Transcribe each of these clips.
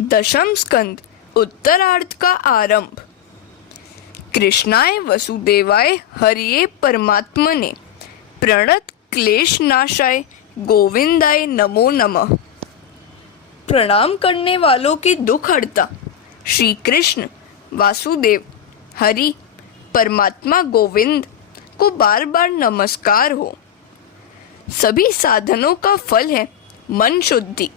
दशम स्कंद उत्तरार्ध का आरंभ। कृष्णाय वसुदेवाय हरिये परमात्मने प्रणत क्लेश नाशाय गोविंदाय नमो नमः। प्रणाम करने वालों के दुख हरता श्री कृष्ण वासुदेव हरि परमात्मा गोविंद को बार बार नमस्कार हो। सभी साधनों का फल है मन शुद्धि।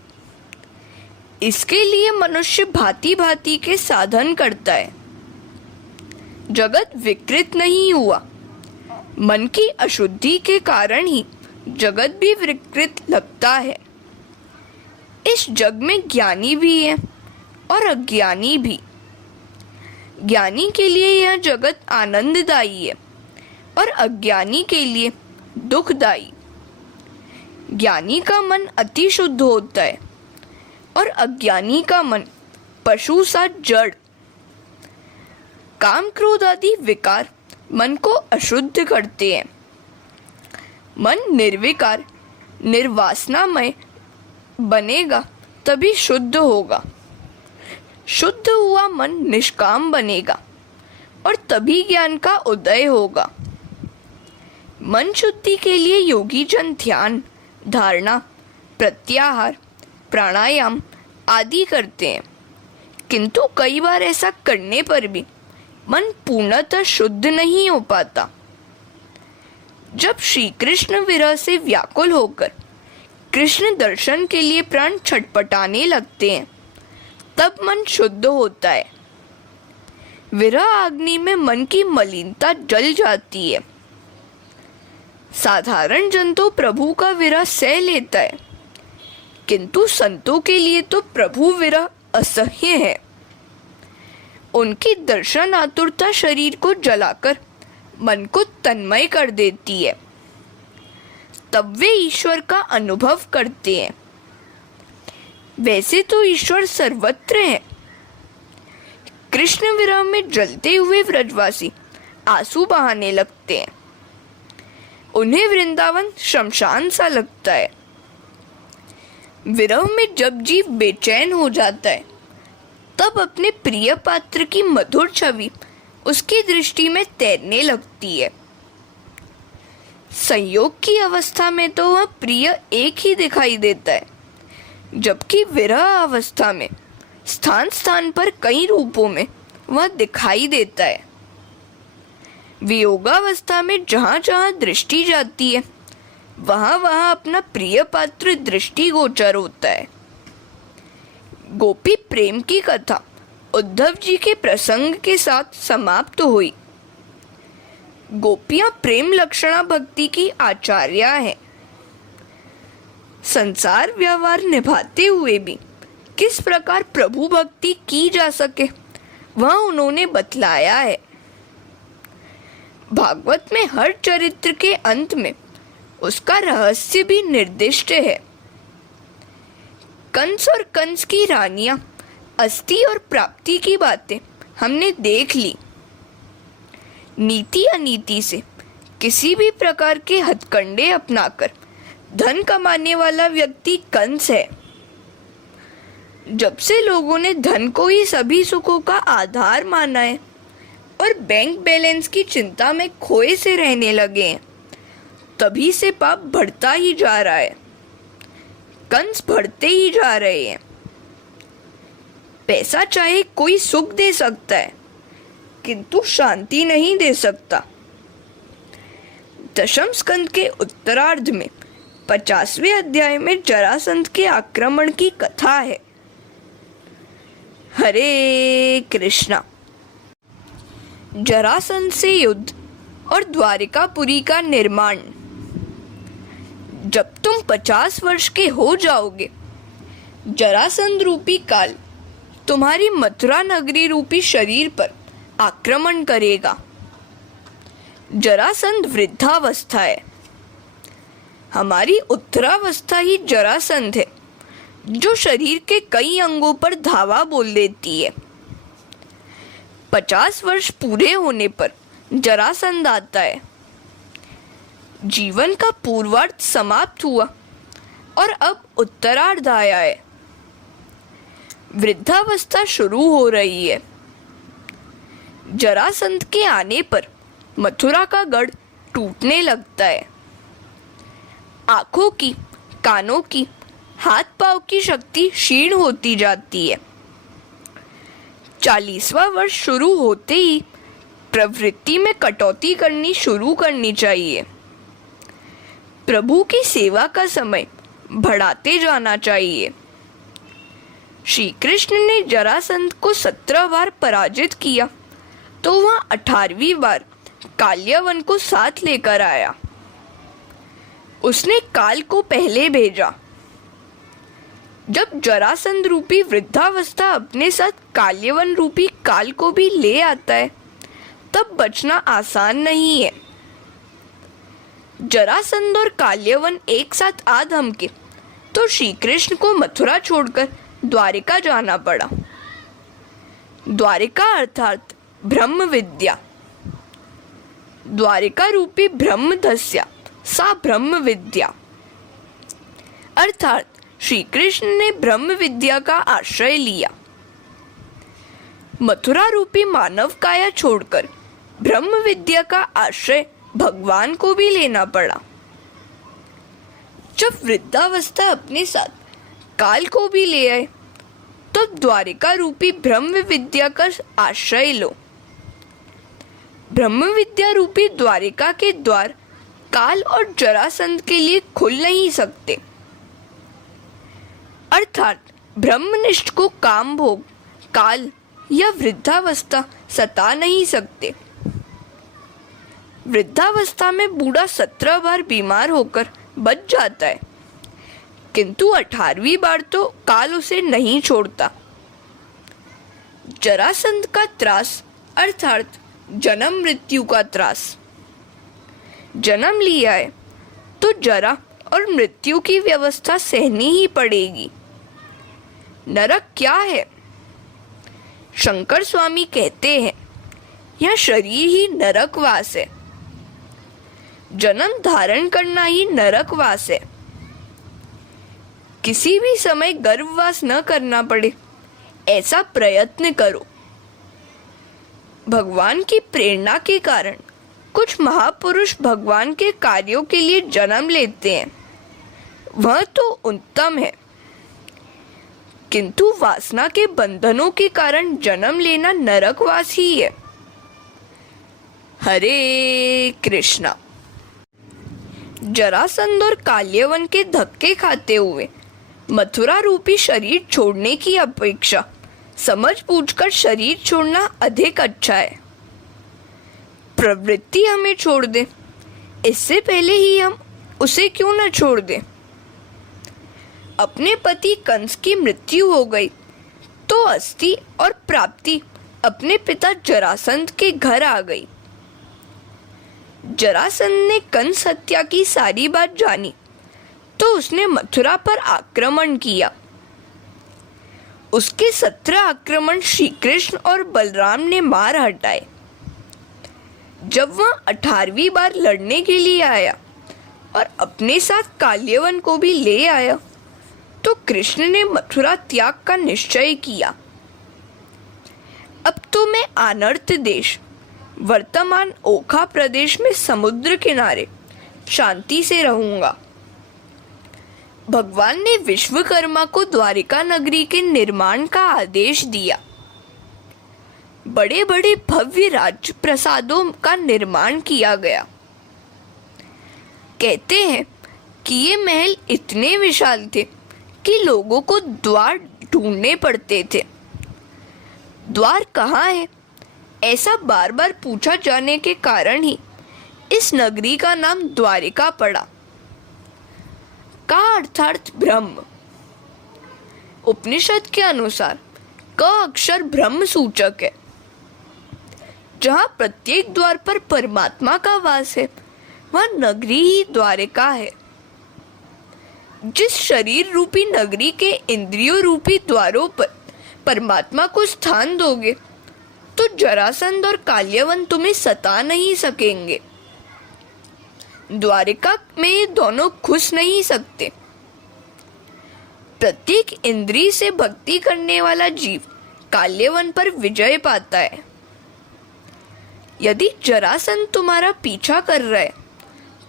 इसके लिए मनुष्य भांति भांति के साधन करता है। जगत विकृत नहीं हुआ, मन की अशुद्धि के कारण ही जगत भी विकृत लगता है। इस जग में ज्ञानी भी है और अज्ञानी भी। ज्ञानी के लिए यह जगत आनंददायी है और अज्ञानी के लिए दुखदायी। ज्ञानी का मन अति शुद्ध होता है और अज्ञानी का मन पशु सा जड़। काम क्रोध आदि विकार मन को अशुद्ध करते हैं। मन निर्विकार निर्वासनामय बनेगा तभी शुद्ध होगा। शुद्ध हुआ मन निष्काम बनेगा और तभी ज्ञान का उदय होगा। मन शुद्धि के लिए योगी जन ध्यान, धारणा, प्रत्याहार, प्राणायाम आदि करते हैं, किंतु कई बार ऐसा करने पर भी मन पूर्णतः शुद्ध नहीं हो पाता। जब श्री कृष्ण विरह से व्याकुल होकर कृष्ण दर्शन के लिए प्राण छटपटाने लगते हैं, तब मन शुद्ध होता है। विरह अग्नि में मन की मलिनता जल जाती है। साधारण जन तो प्रभु का विरह सह लेता है, किंतु संतों के लिए तो प्रभु विरह असह्य है। उनकी दर्शन आतुरता शरीर को जलाकर मन को तन्मय कर देती है। तब वे ईश्वर का अनुभव करते हैं। वैसे तो ईश्वर सर्वत्र है। कृष्ण विरह में जलते हुए व्रजवासी आंसू बहाने लगते हैं। उन्हें वृंदावन शमशान सा लगता है। विरह में जब जीव बेचैन हो जाता है, तब अपने प्रिय पात्र की मधुर छवि उसकी दृष्टि में तैरने लगती है। संयोग की अवस्था में तो वह प्रिय एक ही दिखाई देता है, जबकि विरह अवस्था में स्थान स्थान पर कई रूपों में वह दिखाई देता है। वियोगावस्था में जहाँ जहाँ दृष्टि जाती है, वहाँ वहाँ अपना प्रिय पात्र दृष्टिगोचर होता है। गोपी प्रेम की कथा उद्धव जी के प्रसंग के साथ समाप्त हुई। गोपियां प्रेम लक्षणा भक्ति की आचार्या हैं। संसार व्यवहार निभाते हुए भी किस प्रकार प्रभु भक्ति की जा सके, वह उन्होंने बतलाया है। भागवत में हर चरित्र के अंत में उसका रहस्य भी निर्दिष्ट है। कंस और कंस की रानियां, अस्थि और प्राप्ति की बातें हमने देख ली। नीति अनीति से किसी भी प्रकार के हथकंडे अपनाकर धन कमाने वाला व्यक्ति कंस है। जब से लोगों ने धन को ही सभी सुखों का आधार माना है और बैंक बैलेंस की चिंता में खोए से रहने लगे हैं, तभी से पाप बढ़ता ही जा रहा है। कंस बढ़ते ही जा रहे हैं। पैसा चाहे कोई सुख दे सकता है, किंतु शांति नहीं दे सकता। दशम स्कंद के उत्तरार्ध में 50वें अध्याय में जरासंध के आक्रमण की कथा है। हरे कृष्णा। जरासंध से युद्ध और द्वारिकापुरी का निर्माण। जब तुम 50 वर्ष के हो जाओगे, जरासंध रूपी काल तुम्हारी मथुरा नगरी रूपी शरीर पर आक्रमण करेगा। जरासंध वृद्धावस्था है। हमारी उत्तरावस्था ही जरासंध है, जो शरीर के कई अंगों पर धावा बोल देती है। 50 वर्ष पूरे होने पर जरासंध आता है। जीवन का पूर्वार्ध समाप्त हुआ और अब उत्तरार्ध आया है। वृद्धावस्था शुरू हो रही है। जरासंध के आने पर मथुरा का गढ़ टूटने लगता है। आंखों की, कानों की, हाथ पांव की शक्ति क्षीण होती जाती है। 40वां वर्ष शुरू होते ही प्रवृत्ति में कटौती करनी शुरू करनी चाहिए। प्रभु की सेवा का समय बढ़ाते जाना चाहिए। श्री कृष्ण ने जरासंध को 17 बार पराजित किया तो वह 18वीं बार काल्यवन को साथ लेकर आया। उसने काल को पहले भेजा। जब जरासंध रूपी वृद्धावस्था अपने साथ काल्यवन रूपी काल को भी ले आता है तब बचना आसान नहीं है। जरासंध और काल्यवन एक साथ आ धमके तो श्री कृष्ण को मथुरा छोड़कर द्वारिका जाना पड़ा। द्वारिका अर्थात ब्रह्म विद्या। द्वारिका रूपी ब्रह्मधस्या सा ब्रह्म विद्या, अर्थात श्री कृष्ण ने ब्रह्म विद्या का आश्रय लिया। मथुरा रूपी मानव काया छोड़कर ब्रह्म विद्या का आश्रय भगवान को भी लेना पड़ा। जब वृद्धावस्था अपने साथ काल को भी ले आए तो द्वारिका रूपी ब्रह्म विद्या का आश्रय लो। ब्रह्म विद्या रूपी द्वारिका के द्वार काल और जरासंध के लिए खुल नहीं सकते, अर्थात ब्रह्मनिष्ठ को काम भोग, काल या वृद्धावस्था सता नहीं सकते। वृद्धावस्था में बूढ़ा 17 बार बीमार होकर बच जाता है, किंतु 18वीं बार तो काल उसे नहीं छोड़ता। जरासंध का त्रास अर्थात जन्म मृत्यु का त्रास। जन्म लिया है तो जरा और मृत्यु की व्यवस्था सहनी ही पड़ेगी। नरक क्या है? शंकर स्वामी कहते हैं यह शरीर ही नरकवास है। जन्म धारण करना ही नरकवास है। किसी भी समय गर्भवास न करना पड़े ऐसा प्रयत्न करो। भगवान की प्रेरणा के कारण कुछ महापुरुष भगवान के कार्यों के लिए जन्म लेते हैं, वह तो उत्तम है, किंतु वासना के बंधनों के कारण जन्म लेना नरकवास ही है। हरे कृष्णा। जरासंध और काल्यवन के धक्के खाते हुए मथुरा रूपी शरीर छोड़ने की अपेक्षा समझ बूझकर शरीर छोड़ना अधिक अच्छा है। प्रवृत्ति हमें छोड़ दे, इससे पहले ही हम उसे क्यों न छोड़ दें। अपने पति कंस की मृत्यु हो गई तो अस्थि और प्राप्ति अपने पिता जरासंध के घर आ गई। जरासंध ने कंस हत्या की सारी बात जानी तो उसने मथुरा पर आक्रमण किया। उसके 17 आक्रमण श्री कृष्ण और बलराम ने मार हटाए। जब वह 18वीं बार लड़ने के लिए आया और अपने साथ काल्यवन को भी ले आया तो कृष्ण ने मथुरा त्याग का निश्चय किया। अब तो मैं अनर्थ देश, वर्तमान ओखा प्रदेश में समुद्र किनारे शांति से रहूंगा। भगवान ने विश्वकर्मा को द्वारिका नगरी के निर्माण का आदेश दिया। बड़े बड़े भव्य राज्य प्रसादों का निर्माण किया गया। कहते हैं कि ये महल इतने विशाल थे कि लोगों को द्वार ढूंढने पड़ते थे। द्वार कहाँ है ऐसा बार बार पूछा जाने के कारण ही इस नगरी का नाम द्वारिका पड़ा। का अर्थात ब्रह्म। उपनिषद के अनुसार क अक्षर ब्रह्म सूचक है। जहाँ प्रत्येक द्वार पर परमात्मा का वास है वह नगरी ही द्वारिका है। जिस शरीर रूपी नगरी के इंद्रियों रूपी द्वारों पर परमात्मा को स्थान दोगे तो जरासंध और काल्यवन तुम्हें सता नहीं सकेंगे। द्वारिका में ये दोनों घुस नहीं सकते। प्रत्येक इंद्रिय से भक्ति करने वाला जीव काल्यवन पर विजय पाता है। यदि जरासंध तुम्हारा पीछा कर रहा है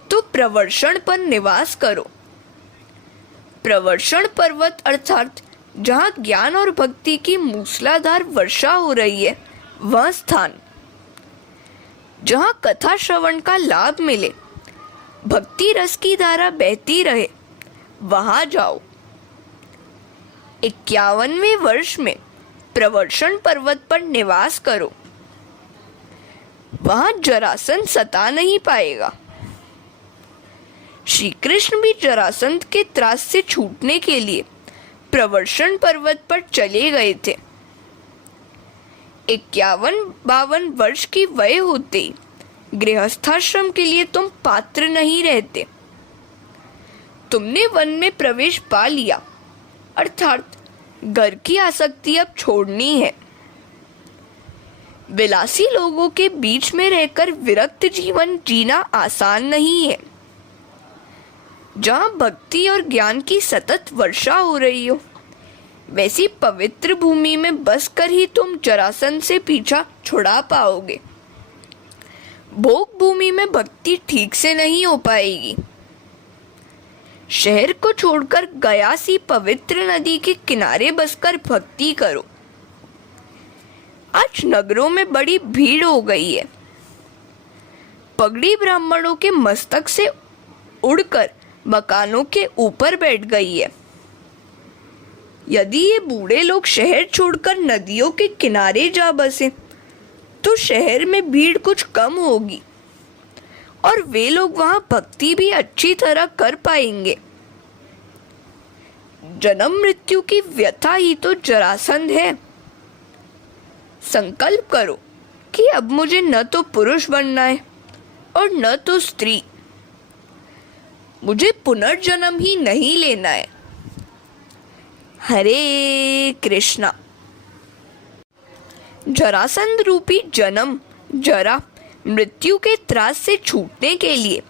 तो प्रवर्षण पर निवास करो। प्रवर्षण पर्वत अर्थात जहाँ ज्ञान और भक्ति की मूसलाधार वर्षा हो रही है, वह स्थान। जहाँ कथा श्रवण का लाभ मिले, भक्ति रस की धारा बहती रहे, वहां जाओ। 51वें वर्ष में प्रवर्षण पर्वत पर निवास करो। वहां जरासंध सता नहीं पाएगा। श्री कृष्ण भी जरासंध के त्रास से छूटने के लिए प्रवर्षण पर्वत पर चले गए थे। 51-52 वर्ष की वय होते ही गृहस्थाश्रम के लिए तुम पात्र नहीं रहते। तुमने वन में प्रवेश पा लिया, अर्थात घर की आसक्ति अब छोड़नी है। विलासी लोगों के बीच में रहकर विरक्त जीवन जीना आसान नहीं है। जहाँ भक्ति और ज्ञान की सतत वर्षा हो रही हो, वैसी पवित्र भूमि में बसकर ही तुम जरासंध से पीछा छुड़ा पाओगे। भोग भूमि में भक्ति ठीक से नहीं हो पाएगी। शहर को छोड़कर गया सी पवित्र नदी के किनारे बसकर भक्ति करो। आज नगरों में बड़ी भीड़ हो गई है। पगड़ी ब्राह्मणों के मस्तक से उड़कर मकानों के ऊपर बैठ गई है। यदि ये बूढ़े लोग शहर छोड़कर नदियों के किनारे जा बसे तो शहर में भीड़ कुछ कम होगी और वे लोग वहां भक्ति भी अच्छी तरह कर पाएंगे। जन्म मृत्यु की व्यथा ही तो जरासंध है। संकल्प करो कि अब मुझे न तो पुरुष बनना है और न तो स्त्री। मुझे पुनर्जन्म ही नहीं लेना है। हरे कृष्णा। जरासंध रूपी जन्म, जरा, मृत्यु के त्रास से छूटने के लिए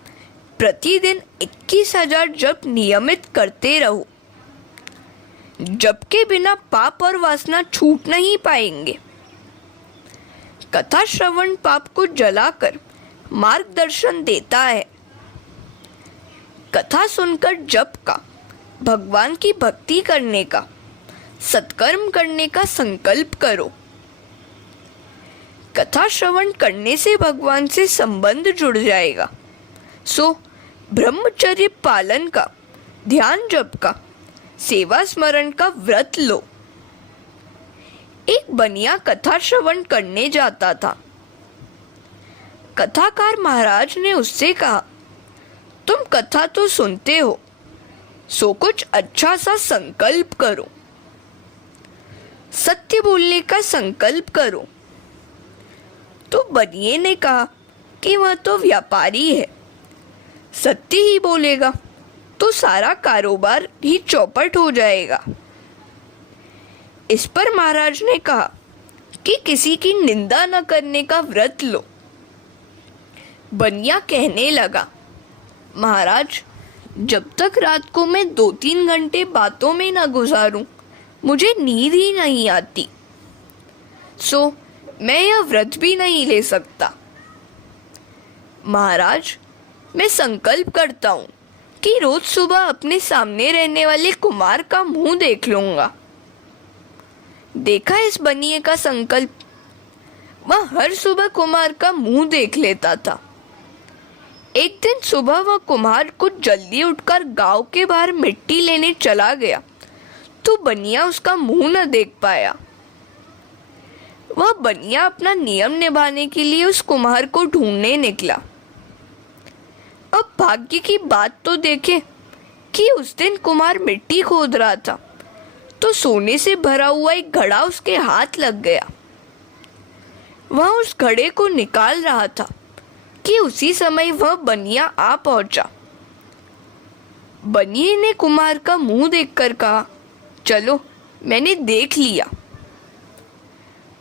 प्रतिदिन 21,000 जप नियमित करते रहो। जप के बिना पाप और वासना छूट नहीं पाएंगे। कथा श्रवण पाप को जलाकर मार्गदर्शन देता है। कथा सुनकर जप का, भगवान की भक्ति करने का, सत्कर्म करने का संकल्प करो। कथा श्रवण करने से भगवान से संबंध जुड़ जाएगा। सो ब्रह्मचर्य पालन का, ध्यान जप का, सेवा स्मरण का व्रत लो। एक बनिया कथा श्रवण करने जाता था। कथाकार महाराज ने उससे कहा, तुम कथा तो सुनते हो, सो कुछ अच्छा सा संकल्प करो। सत्य बोलने का संकल्प करो। तो बनिए ने कहा कि वह तो व्यापारी है, सत्य ही बोलेगा तो सारा कारोबार ही चौपट हो जाएगा। इस पर महाराज ने कहा कि किसी की निंदा न करने का व्रत लो। बनिया कहने लगा, महाराज, जब तक रात को मैं 2-3 घंटे बातों में न गुजारूं, मुझे नींद ही नहीं आती। सो मैं यह व्रत भी नहीं ले सकता। महाराज, मैं संकल्प करता हूँ कि रोज सुबह अपने सामने रहने वाले कुमार का मुंह देख लूंगा। देखा इस बनिए का संकल्प। वह हर सुबह कुमार का मुंह देख लेता था। एक दिन सुबह वह कुम्हार कुछ जल्दी उठकर गांव के बाहर मिट्टी लेने चला गया तो बनिया उसका मुंह न देख पाया। वह बनिया अपना नियम निभाने के लिए उस कुम्हार को ढूंढने निकला। अब भाग्य की बात तो देखे कि उस दिन कुम्हार मिट्टी खोद रहा था तो सोने से भरा हुआ एक घड़ा उसके हाथ लग गया। वह उस घड़े को निकाल रहा था कि उसी समय वह बनिया आ पहुंचा। बनिए ने कुम्हार का मुंह देखकर कहा, चलो मैंने देख लिया।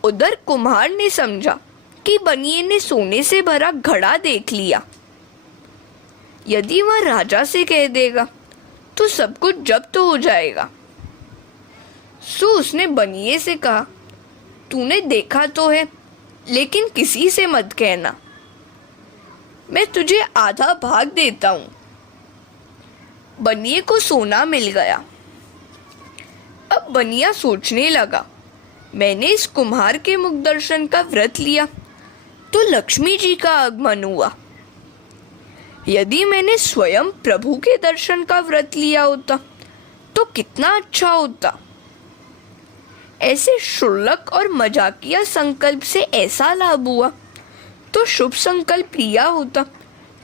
उधर कुम्हार ने समझा कि बनिए ने सोने से भरा घड़ा देख लिया। यदि वह राजा से कह देगा तो सब कुछ जब्त हो जाएगा। सो उसने बनिए से कहा, तूने देखा तो है, लेकिन किसी से मत कहना, मैं तुझे आधा भाग देता हूँ। बनिए को सोना मिल गया। अब बनिया सोचने लगा, मैंने इस कुम्हार के मुख दर्शन का व्रत लिया तो लक्ष्मी जी का आगमन हुआ। यदि मैंने स्वयं प्रभु के दर्शन का व्रत लिया होता तो कितना अच्छा होता। ऐसे क्षुल्लक और मजाकिया संकल्प से ऐसा लाभ हुआ, तो शुभ संकल्प लिया होता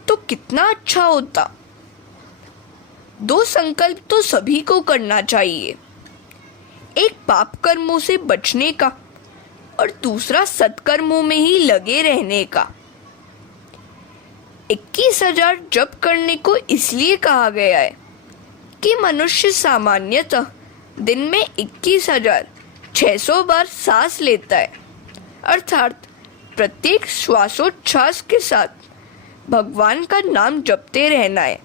तो कितना अच्छा होता। दो संकल्प तो सभी को करना चाहिए, एक पाप कर्मों से बचने का और दूसरा सत्कर्मों में ही लगे रहने का। 21,000 जप करने को इसलिए कहा गया है कि मनुष्य सामान्यतः दिन में 21,600 बार सांस लेता है, अर्थात प्रत्येक श्वासोच्छ्वास के साथ भगवान का नाम जपते रहना है।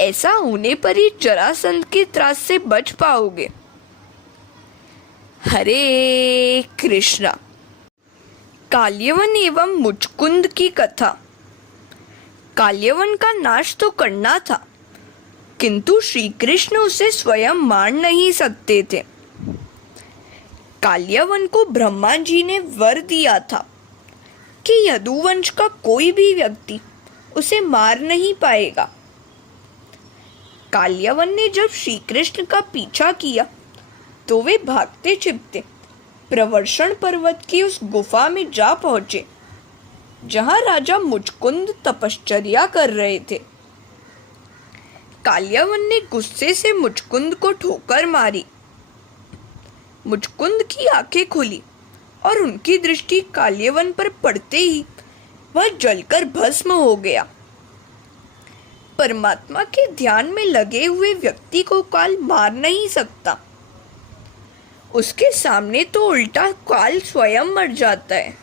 ऐसा होने पर ही जरासंध के त्रास से बच पाओगे। हरे कृष्णा। काल्यवन एवं मुचकुंद की कथा। काल्यवन का नाश तो करना था, किंतु श्री कृष्ण उसे स्वयं मार नहीं सकते थे। काल्यवन को ब्रह्मा जी ने वर दिया था कि यदुवंश का कोई भी व्यक्ति उसे मार नहीं पाएगा। काल्यवन ने जब श्री कृष्ण का पीछा किया तो वे भागते छिपते प्रवर्षण पर्वत की उस गुफा में जा पहुंचे जहां राजा मुचकुंद तपश्चर्या कर रहे थे। काल्यवन ने गुस्से से मुचकुंद को ठोकर मारी। मुचकुंद की आंखें खुली और उनकी दृष्टि काल्यवन पर पड़ते ही वह जलकर भस्म हो गया। परमात्मा के ध्यान में लगे हुए व्यक्ति को काल मार नहीं सकता, उसके सामने तो उल्टा काल स्वयं मर जाता है।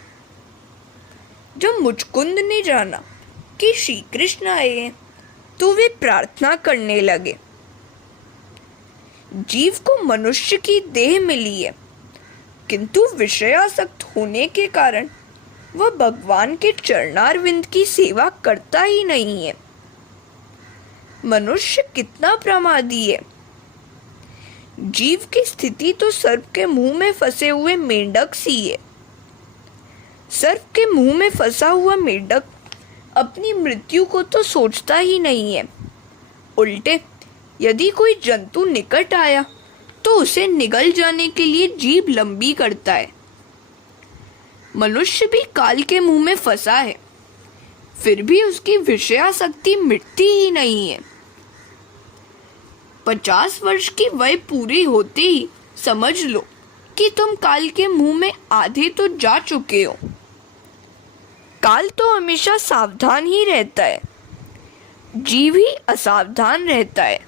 जब मुचकुंद ने जाना कि श्री कृष्ण आए हैं तो वे प्रार्थना करने लगे। जीव को मनुष्य की देह मिली है, किंतु विषयासक्त होने के कारण वह भगवान के चरणारविंद की सेवा करता ही नहीं है। मनुष्य कितना प्रमादी है। जीव की स्थिति तो सर्प के मुंह में फंसे हुए मेंढक सी है। सर्प के मुंह में फंसा हुआ मेंढक अपनी मृत्यु को तो सोचता ही नहीं है। उल्टे यदि कोई जंतु निकट आया तो उसे निगल जाने के लिए जीभ लंबी करता है। मनुष्य भी काल के मुंह में फंसा है, फिर भी उसकी विषयासक्ति मिटती ही नहीं है। 50 वर्ष की वय पूरी होते ही समझ लो कि तुम काल के मुंह में आधे तो जा चुके हो। काल तो हमेशा सावधान ही रहता है, जीव ही असावधान रहता है।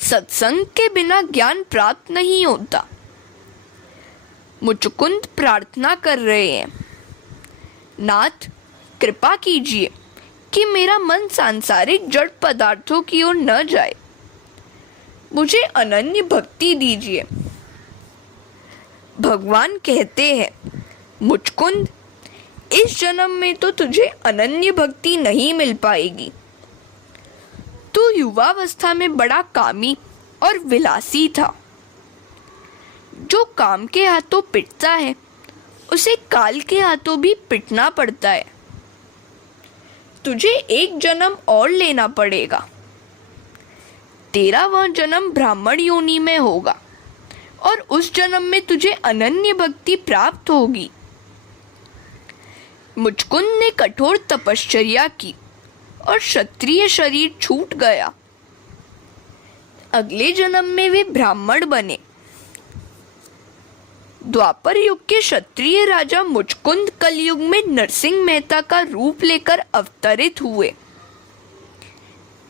सत्संग के बिना ज्ञान प्राप्त नहीं होता। मुचकुंद प्रार्थना कर रहे हैं, नाथ कृपा कीजिए कि मेरा मन सांसारिक जड़ पदार्थों की ओर न जाए, मुझे अनन्य भक्ति दीजिए। भगवान कहते हैं, मुचकुंद इस जन्म में तो तुझे अनन्य भक्ति नहीं मिल पाएगी। तू युवावस्था में बड़ा कामी और विलासी था। जो काम के हाथों पिटता है उसे काल के हाथों भी पिटना पड़ता है। तुझे एक जन्म और लेना पड़ेगा। तेरा वह जन्म ब्राह्मण योनि में होगा और उस जन्म में तुझे अनन्य भक्ति प्राप्त होगी। मुचकुंद ने कठोर तपश्चर्या की और क्षत्रिय शरीर छूट गया। अगले जन्म में वे ब्राह्मण बने। द्वापर युग के क्षत्रिय राजा मुचकुंद कलयुग में नरसिंह मेहता का रूप लेकर अवतरित हुए।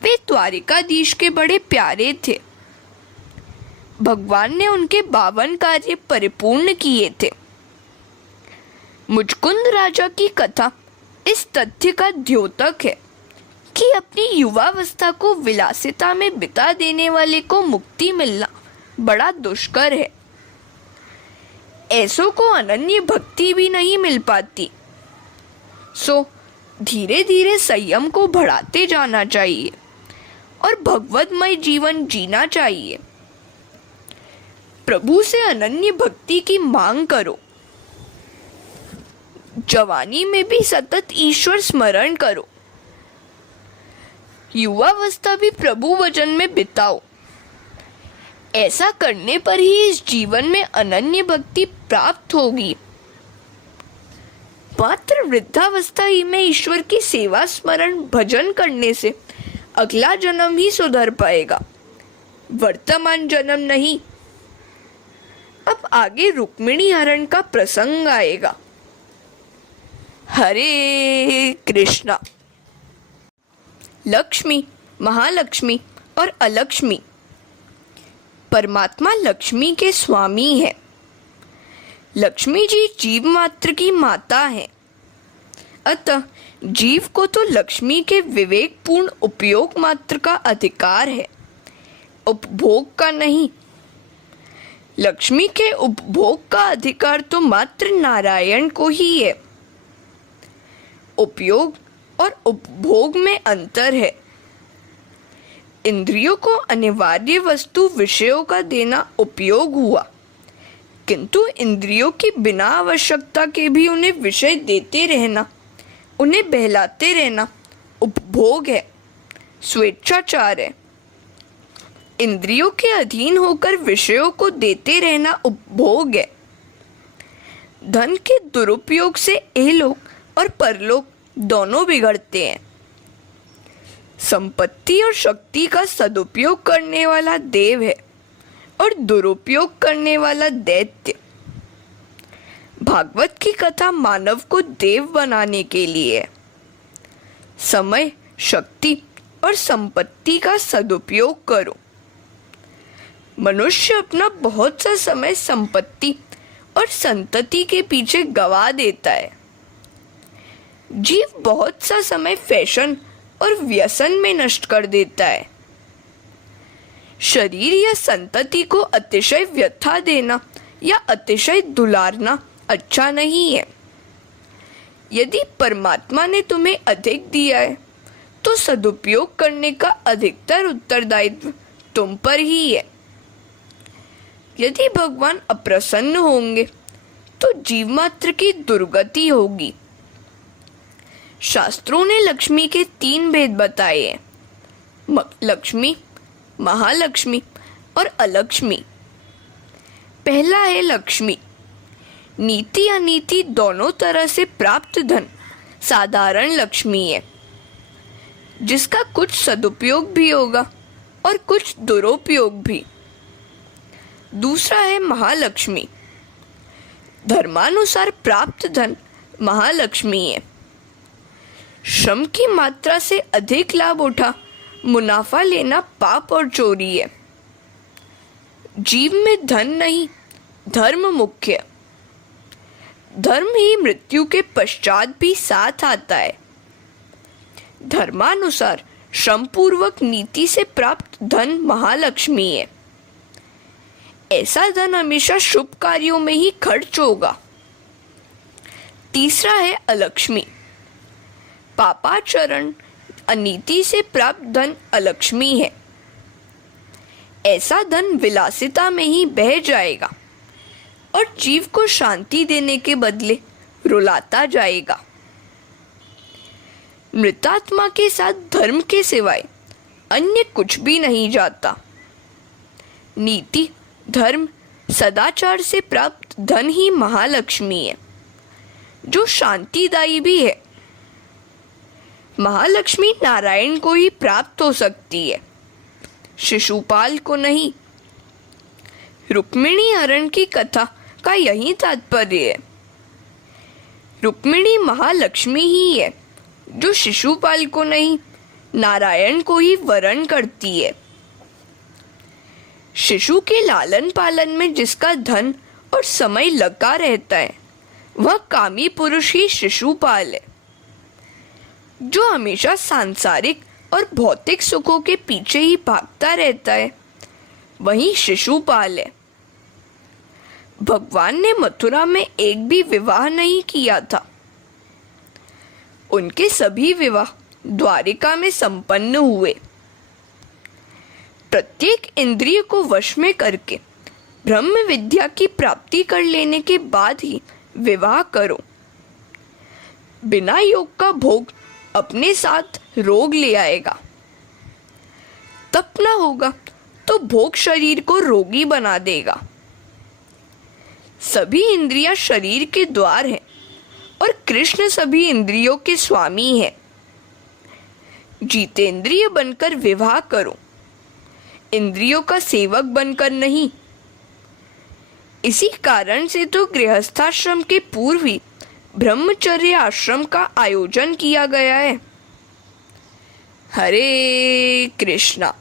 वे द्वारिकाधीश के बड़े प्यारे थे। भगवान ने उनके 52 कार्य परिपूर्ण किए थे। मुचकुंद राजा की कथा इस तथ्य का द्योतक है कि अपनी युवावस्था को विलासिता में बिता देने वाले को मुक्ति मिलना बड़ा दुष्कर है। ऐसों को अनन्य भक्ति भी नहीं मिल पाती। सो धीरे धीरे संयम को बढ़ाते जाना चाहिए और भगवतमय जीवन जीना चाहिए। प्रभु से अनन्य भक्ति की मांग करो। जवानी में भी सतत ईश्वर स्मरण करो। युवावस्था भी प्रभु वचन में बिताओ। ऐसा करने पर ही इस जीवन में अनन्य भक्ति प्राप्त होगी। मात्र वृद्धावस्था ही में ईश्वर की सेवा स्मरण भजन करने से अगला जन्म ही सुधर पाएगा, वर्तमान जन्म नहीं। अब आगे रुक्मिणी हरण का प्रसंग आएगा। हरे कृष्णा। लक्ष्मी, महालक्ष्मी और अलक्ष्मी। परमात्मा लक्ष्मी के स्वामी है। लक्ष्मी जी जीव मात्र की माता है। अतः जीव को तो लक्ष्मी के विवेकपूर्ण उपयोग मात्र का अधिकार है, उपभोग का नहीं। लक्ष्मी के उपभोग का अधिकार तो मात्र नारायण को ही है। उपयोग और उपभोग में अंतर है। इंद्रियों को अनिवार्य वस्तु विषयों का देना उपयोग हुआ, किंतु इंद्रियों की बिना आवश्यकता के भी उन्हें विषय देते रहना, उन्हें बहलाते रहना उपभोग है, स्वेच्छाचार है। इंद्रियों के अधीन होकर विषयों को देते रहना उपभोग है। धन के दुरुपयोग से इहलोक और परलोक दोनों बिगड़ते हैं। संपत्ति और शक्ति का सदुपयोग करने वाला देव है और दुरुपयोग करने वाला दैत्य। भागवत की कथा मानव को देव बनाने के लिए है। समय, शक्ति और संपत्ति का सदुपयोग करो। मनुष्य अपना बहुत सा समय संपत्ति और संतति के पीछे गवा देता है। जीव बहुत सा समय फैशन और व्यसन में नष्ट कर देता है। शरीर या संतति को अतिशय व्यथा देना या अतिशय दुलारना अच्छा नहीं है। यदि परमात्मा ने तुम्हें अधिक दिया है तो सदुपयोग करने का अधिकतर उत्तरदायित्व तुम पर ही है। यदि भगवान अप्रसन्न होंगे तो जीव मात्र की दुर्गति होगी। शास्त्रों ने लक्ष्मी के 3 भेद बताए हैं, लक्ष्मी, महालक्ष्मी और अलक्ष्मी। पहला है लक्ष्मी। नीति अनीति दोनों तरह से प्राप्त धन साधारण लक्ष्मी है, जिसका कुछ सदुपयोग भी होगा और कुछ दुरुपयोग भी। दूसरा है महालक्ष्मी। धर्मानुसार प्राप्त धन महालक्ष्मी है। श्रम की मात्रा से अधिक लाभ उठा मुनाफा लेना पाप और चोरी है। जीव में धन नहीं, धर्म मुख्य। धर्म ही मृत्यु के पश्चात भी साथ आता है। धर्मानुसार श्रम पूर्वक नीति से प्राप्त धन महालक्ष्मी है। ऐसा धन हमेशा शुभ कार्यों में ही खर्च होगा। तीसरा है अलक्ष्मी। पापाचरण, अनीति से प्राप्त धन अलक्ष्मी है। ऐसा धन विलासिता में ही बह जाएगा और जीव को शांति देने के बदले रुलाता जाएगा। मृतात्मा के साथ धर्म के सिवाय अन्य कुछ भी नहीं जाता। नीति, धर्म, सदाचार से प्राप्त धन ही महालक्ष्मी है, जो शांतिदायी भी है। महालक्ष्मी नारायण को ही प्राप्त हो सकती है, शिशुपाल को नहीं। रुक्मिणी हरण की कथा का यही तात्पर्य है। रुक्मिणी महालक्ष्मी ही है, जो शिशुपाल को नहीं, नारायण को ही वरण करती है। शिशु के लालन पालन में जिसका धन और समय लगा रहता है, वह कामी पुरुष ही शिशुपाल है। जो हमेशा सांसारिक और भौतिक सुखों के पीछे ही भागता रहता है, वहीं शिशुपाल है। भगवान ने मथुरा में एक भी विवाह नहीं किया था। उनके सभी विवाह द्वारिका में संपन्न हुए। प्रत्येक इंद्रिय को वश में करके ब्रह्म विद्या की प्राप्ति कर लेने के बाद ही विवाह करो। बिना योग का भोग अपने साथ रोग ले आएगा। तप न होगा तो भोग शरीर को रोगी बना देगा। सभी इंद्रियां शरीर के द्वार हैं और कृष्ण सभी इंद्रियों के स्वामी हैं। जितेंद्रिय बनकर विवाह करो, इंद्रियों का सेवक बनकर नहीं। इसी कारण से तो गृहस्थाश्रम के पूर्व ही ब्रह्मचर्य आश्रम का आयोजन किया गया है। हरे कृष्णा।